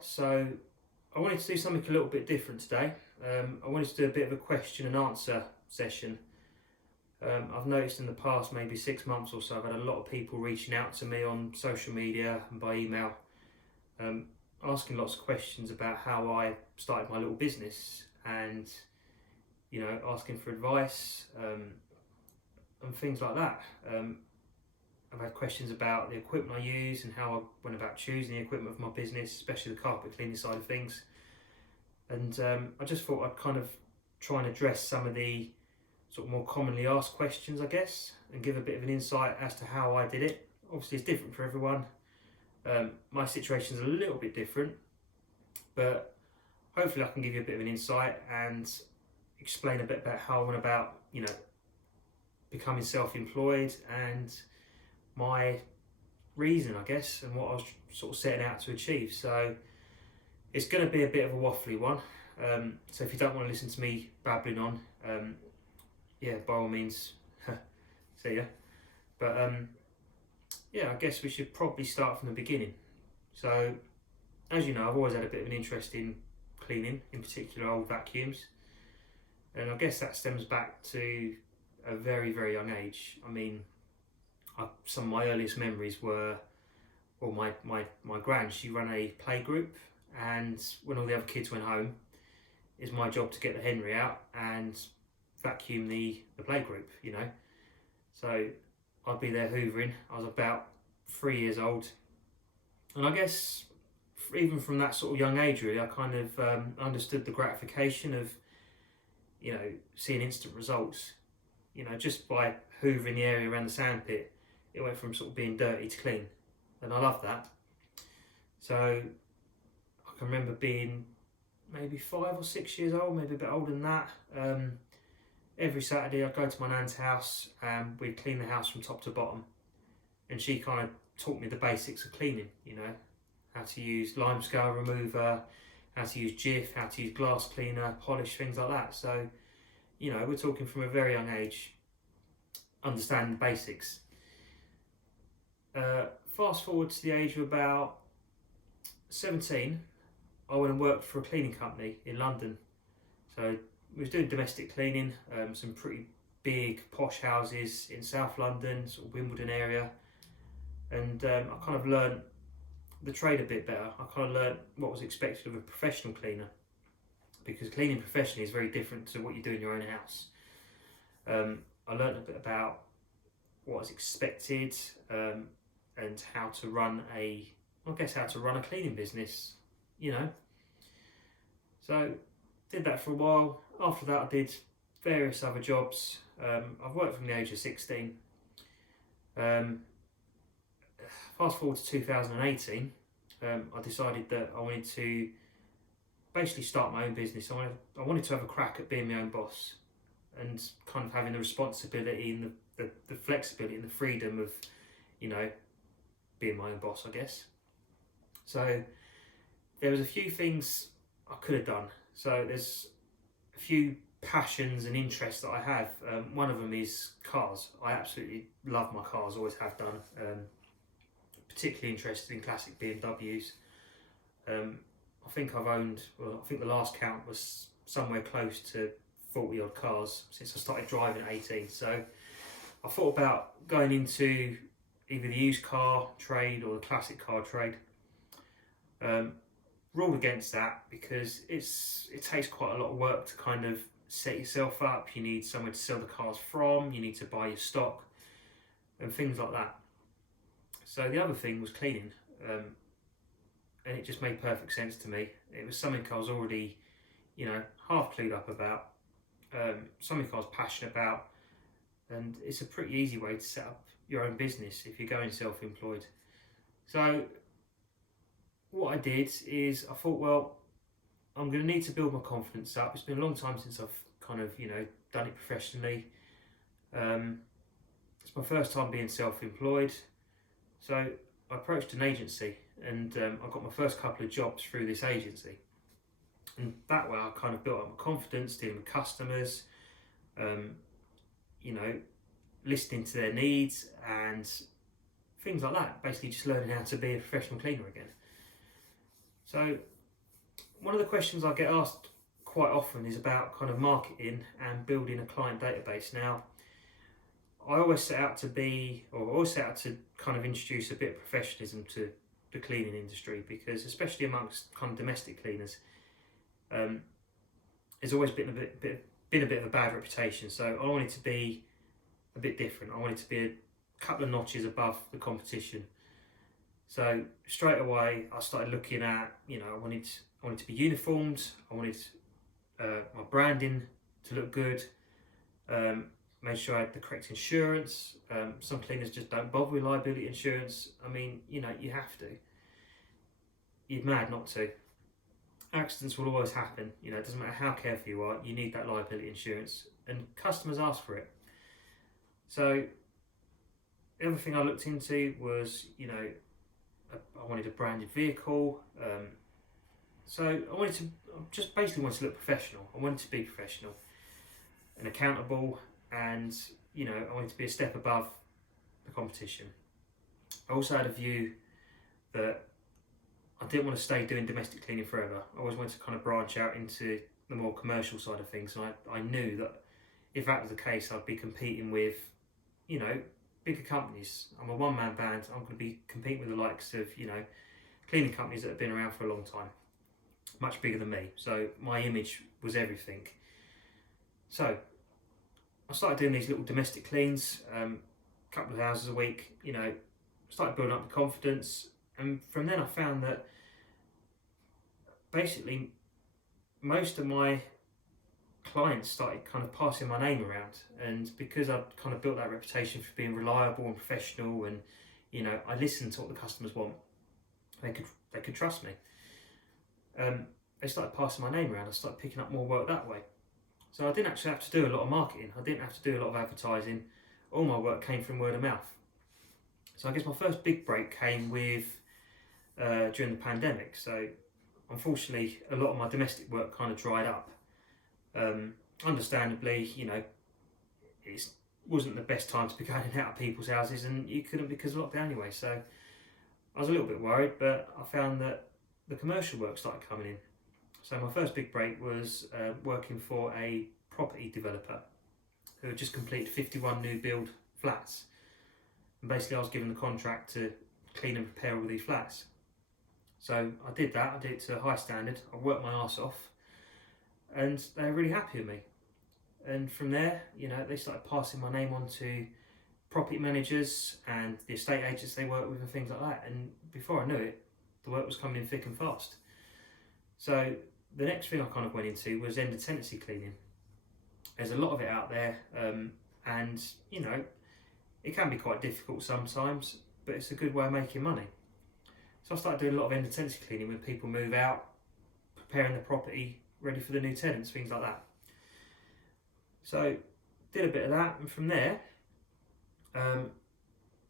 so I wanted to do something a little bit different today. I wanted to do a bit of a question and answer session. I've noticed in the past maybe 6 months or so, I've had a lot of people reaching out to me on social media and by email, um, asking lots of questions about how I started my little business and, asking for advice and things like that. I've had questions about the equipment I use and how I went about choosing the equipment for my business, especially the carpet cleaning side of things. And I just thought I'd kind of try and address some of the sort of more commonly asked questions, I guess, and give a bit of an insight as to how I did it. Obviously, it's different for everyone. My situation's a little bit different, but hopefully I can give you a bit of an insight and explain a bit about how I went about, becoming self-employed and my reason, I guess, and what I was sort of setting out to achieve. So it's going to be a bit of a waffly one. So if you don't want to listen to me babbling on, by all means, see ya. But I guess we should probably start from the beginning. So, as you know, I've always had a bit of an interest in cleaning, in particular old vacuums. And I guess that stems back to a very, very young age. I mean, some of my earliest memories were, my gran, she ran a play group, and when all the other kids went home, it's my job to get the Henry out and vacuum the play group, So I'd be there hoovering. I was about 3 years old, and I guess even from that sort of young age, really, I kind of understood the gratification of, seeing instant results. Just by hoovering the area around the sandpit, it went from sort of being dirty to clean, and I loved that. So I can remember being maybe 5 or 6 years old, maybe a bit older than that. Every Saturday I'd go to my nan's house and we'd clean the house from top to bottom, and she kind of taught me the basics of cleaning, how to use limescale remover, how to use Jif, how to use glass cleaner, polish, things like that. So, we're talking from a very young age, understanding the basics. Fast forward to the age of about 17, I went and worked for a cleaning company in London. So we was doing domestic cleaning, some pretty big posh houses in South London, sort of Wimbledon area, and I kind of learned the trade a bit better. I kind of learned what was expected of a professional cleaner, because cleaning professionally is very different to what you do in your own house. I learned a bit about what was expected and how to run a cleaning business, So did that for a while. After that, I did various other jobs. I've worked from the age of 16. Fast forward to 2018, I decided that I wanted to basically start my own business. I wanted to have a crack at being my own boss and kind of having the responsibility and the flexibility and the freedom of, being my own boss, I guess. So there was a few things I could have done. So there's a few passions and interests that I have. One of them is cars. I absolutely love my cars, always have done. Particularly interested in classic BMWs. I think the last count was somewhere close to 40 odd cars since I started driving at 18. So I thought about going into either the used car trade or the classic car trade. Ruled against that because it takes quite a lot of work to kind of set yourself up. You need somewhere to sell the cars from, you need to buy your stock and things like that. So the other thing was cleaning, and it just made perfect sense to me. It was something I was already, half clued up about, something I was passionate about, and it's a pretty easy way to set up your own business if you're going self-employed. So what I did is I thought, well, I'm going to need to build my confidence up. It's been a long time since I've kind of, done it professionally. It's my first time being self-employed. So I approached an agency, and I got my first couple of jobs through this agency. And that way I kind of built up my confidence dealing with customers, listening to their needs and things like that. Basically just learning how to be a professional cleaner again. So one of the questions I get asked quite often is about kind of marketing and building a client database. Now, I always set out to kind of introduce a bit of professionalism to the cleaning industry, because especially amongst kind of domestic cleaners, there's always been a bit of a bad reputation. So I wanted to be a bit different. I wanted to be a couple of notches above the competition. So straight away I started looking at, I wanted to be uniformed. I wanted my branding to look good. Made sure I had the correct insurance. Some cleaners just don't bother with liability insurance. I mean, you have to. You're mad not to. Accidents will always happen. It doesn't matter how careful you are, you need that liability insurance, and customers ask for it. So the other thing I looked into was, I wanted a branded vehicle. So I just basically wanted to look professional. I wanted to be professional and accountable, and I wanted to be a step above the competition. I also had a view that I didn't want to stay doing domestic cleaning forever. I always wanted to kind of branch out into the more commercial side of things. And I knew that if that was the case, I'd be competing with, bigger companies. I'm a one-man band. I'm going to be competing with the likes of, cleaning companies that have been around for a long time, much bigger than me. So my image was everything. So I started doing these little domestic cleans, a couple of houses a week, started building up the confidence. And from then I found that basically most of my clients started kind of passing my name around. And because I'd kind of built that reputation for being reliable and professional, and I listened to what the customers want, they could trust me. They started passing my name around. I started picking up more work that way. So I didn't actually have to do a lot of marketing. I didn't have to do a lot of advertising. All my work came from word of mouth. So I guess my first big break came with during the pandemic. So unfortunately, a lot of my domestic work kind of dried up. Understandably, it wasn't the best time to be going out of people's houses, and you couldn't because of lockdown anyway. So I was a little bit worried, but I found that the commercial work started coming in. So my first big break was working for a property developer who had just completed 51 new build flats. And basically I was given the contract to clean and prepare all these flats. So I did that. I did it to a high standard. I worked my arse off, and they were really happy with me. And from there, they started passing my name on to property managers and the estate agents they work with and things like that. And before I knew it, the work was coming in thick and fast. So the next thing I kind of went into was end of tenancy cleaning. There's a lot of it out there, and it can be quite difficult sometimes, but it's a good way of making money. So I started doing a lot of end of tenancy cleaning when people move out, preparing the property ready for the new tenants, things like that. So did a bit of that, and from there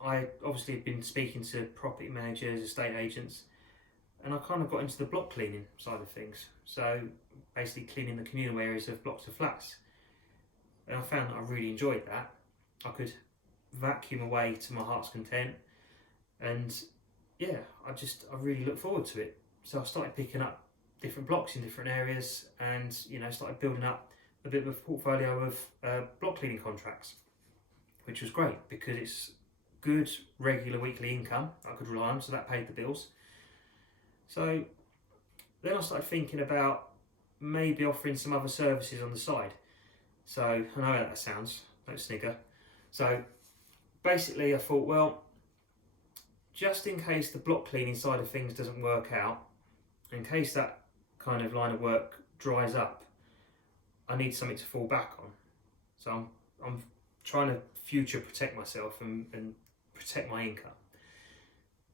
I obviously had been speaking to property managers, estate agents, and I kind of got into the block cleaning side of things. So basically cleaning the communal areas of blocks of flats. And I found that I really enjoyed that. I could vacuum away to my heart's content, and yeah, I really look forward to it. So I started picking up different blocks in different areas, and started building up a bit of a portfolio of block cleaning contracts, which was great because it's good regular weekly income I could rely on, so that paid the bills. So then I started thinking about maybe offering some other services on the side. So I know how that sounds, don't snigger. So basically I thought, well, just in case the block cleaning side of things doesn't work out, in case that kind of line of work dries up, I need something to fall back on. So I'm trying to future protect myself and protect my income.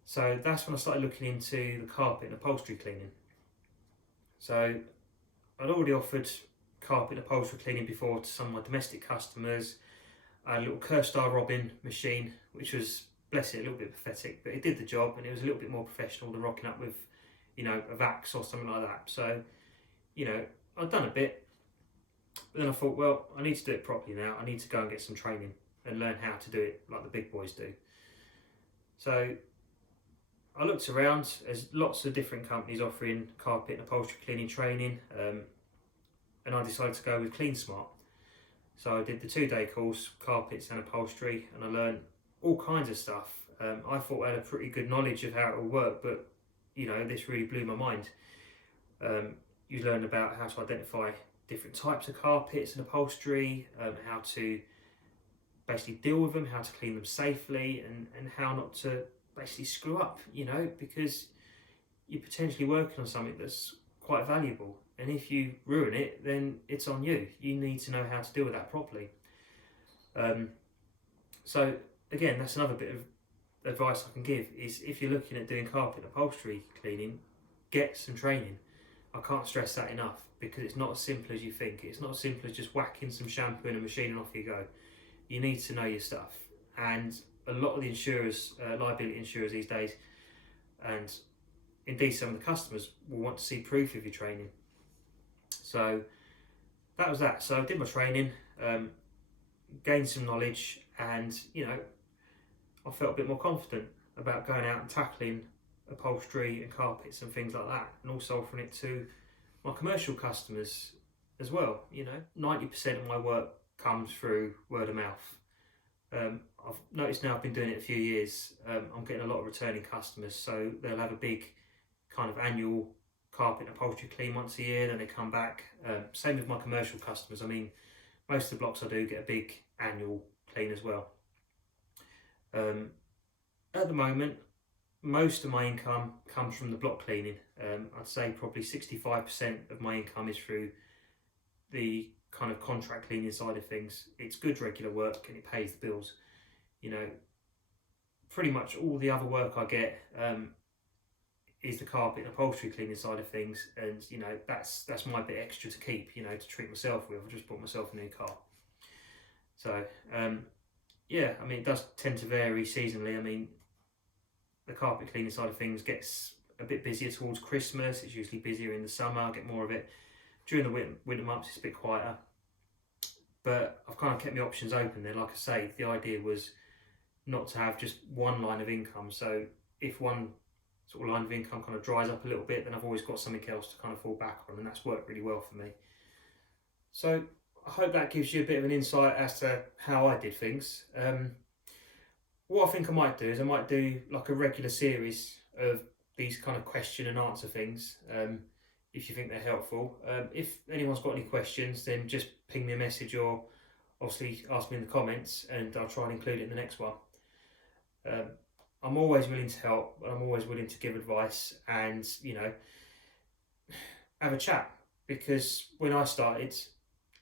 So that's when I started looking into the carpet and upholstery cleaning. So I'd already offered carpet and upholstery cleaning before to some of my domestic customers. I had a little Kerstar Robin machine, which was, bless it, a little bit pathetic, but it did the job, and it was a little bit more professional than rocking up with, a Vax or something like that. So, I'd done a bit, but then I thought, well, I need to do it properly now. I need to go and get some training and learn how to do it like the big boys do. So I looked around. There's lots of different companies offering carpet and upholstery cleaning training, and I decided to go with CleanSmart. So I did the 2-day course, carpets and upholstery, and I learned all kinds of stuff. I thought I had a pretty good knowledge of how it all worked, but this really blew my mind. You learn about how to identify different types of carpets and upholstery, how to basically deal with them, how to clean them safely, and how not to basically screw up, because you're potentially working on something that's quite valuable. And if you ruin it, then it's on you. You need to know how to deal with that properly. So again, that's another bit of advice I can give, is if you're looking at doing carpet upholstery cleaning, get some training. I can't stress that enough, because it's not as simple as you think. It's not as simple as just whacking some shampoo in a machine and off you go. You need to know your stuff. And a lot of the insurers, liability insurers these days, and indeed some of the customers, will want to see proof of your training. So that was that. So I did my training, gained some knowledge, and I felt a bit more confident about going out and tackling upholstery and carpets and things like that, and also offering it to my commercial customers as well. 90% of my work comes through word of mouth. I've noticed now, I've been doing it a few years, I'm getting a lot of returning customers, so they'll have a big kind of annual carpet and upholstery clean once a year, then they come back. Same with my commercial customers. I mean, most of the blocks I do get a big annual clean as well. At the moment, most of my income comes from the block cleaning. I'd say probably 65% of my income is through the kind of contract cleaning side of things. It's good regular work and it pays the bills. Pretty much all the other work I get is the carpet and upholstery cleaning side of things, and that's my bit extra to keep, to treat myself with. I just bought myself a new car. So yeah, I mean, it does tend to vary seasonally. I mean, the carpet cleaning side of things gets a bit busier towards Christmas. It's usually busier in the summer. I get more of it. During the winter months, it's a bit quieter. But I've kind of kept my options open there. Like I say, the idea was not to have just one line of income. So if one sort of line of income kind of dries up a little bit, then I've always got something else to kind of fall back on, and that's worked really well for me. So I hope that gives you a bit of an insight as to how I did things. What I think I might do is I might do like a regular series of these kind of question and answer things, if you think they're helpful. If anyone's got any questions, then just ping me a message, or obviously ask me in the comments, and I'll try and include it in the next one. I'm always willing to help, I'm always willing to give advice, and have a chat, because when I started,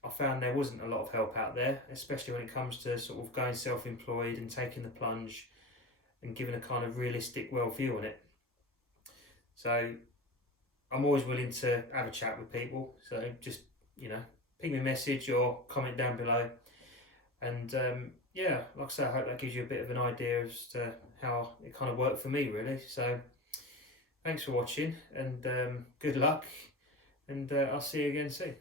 I found there wasn't a lot of help out there, especially when it comes to sort of going self-employed and taking the plunge and giving a kind of realistic worldview on it. So I'm always willing to have a chat with people. So just, ping me a message or comment down below. And yeah, like I say, I hope that gives you a bit of an idea as to how it kind of worked for me, really. So thanks for watching, and good luck, and I'll see you again soon.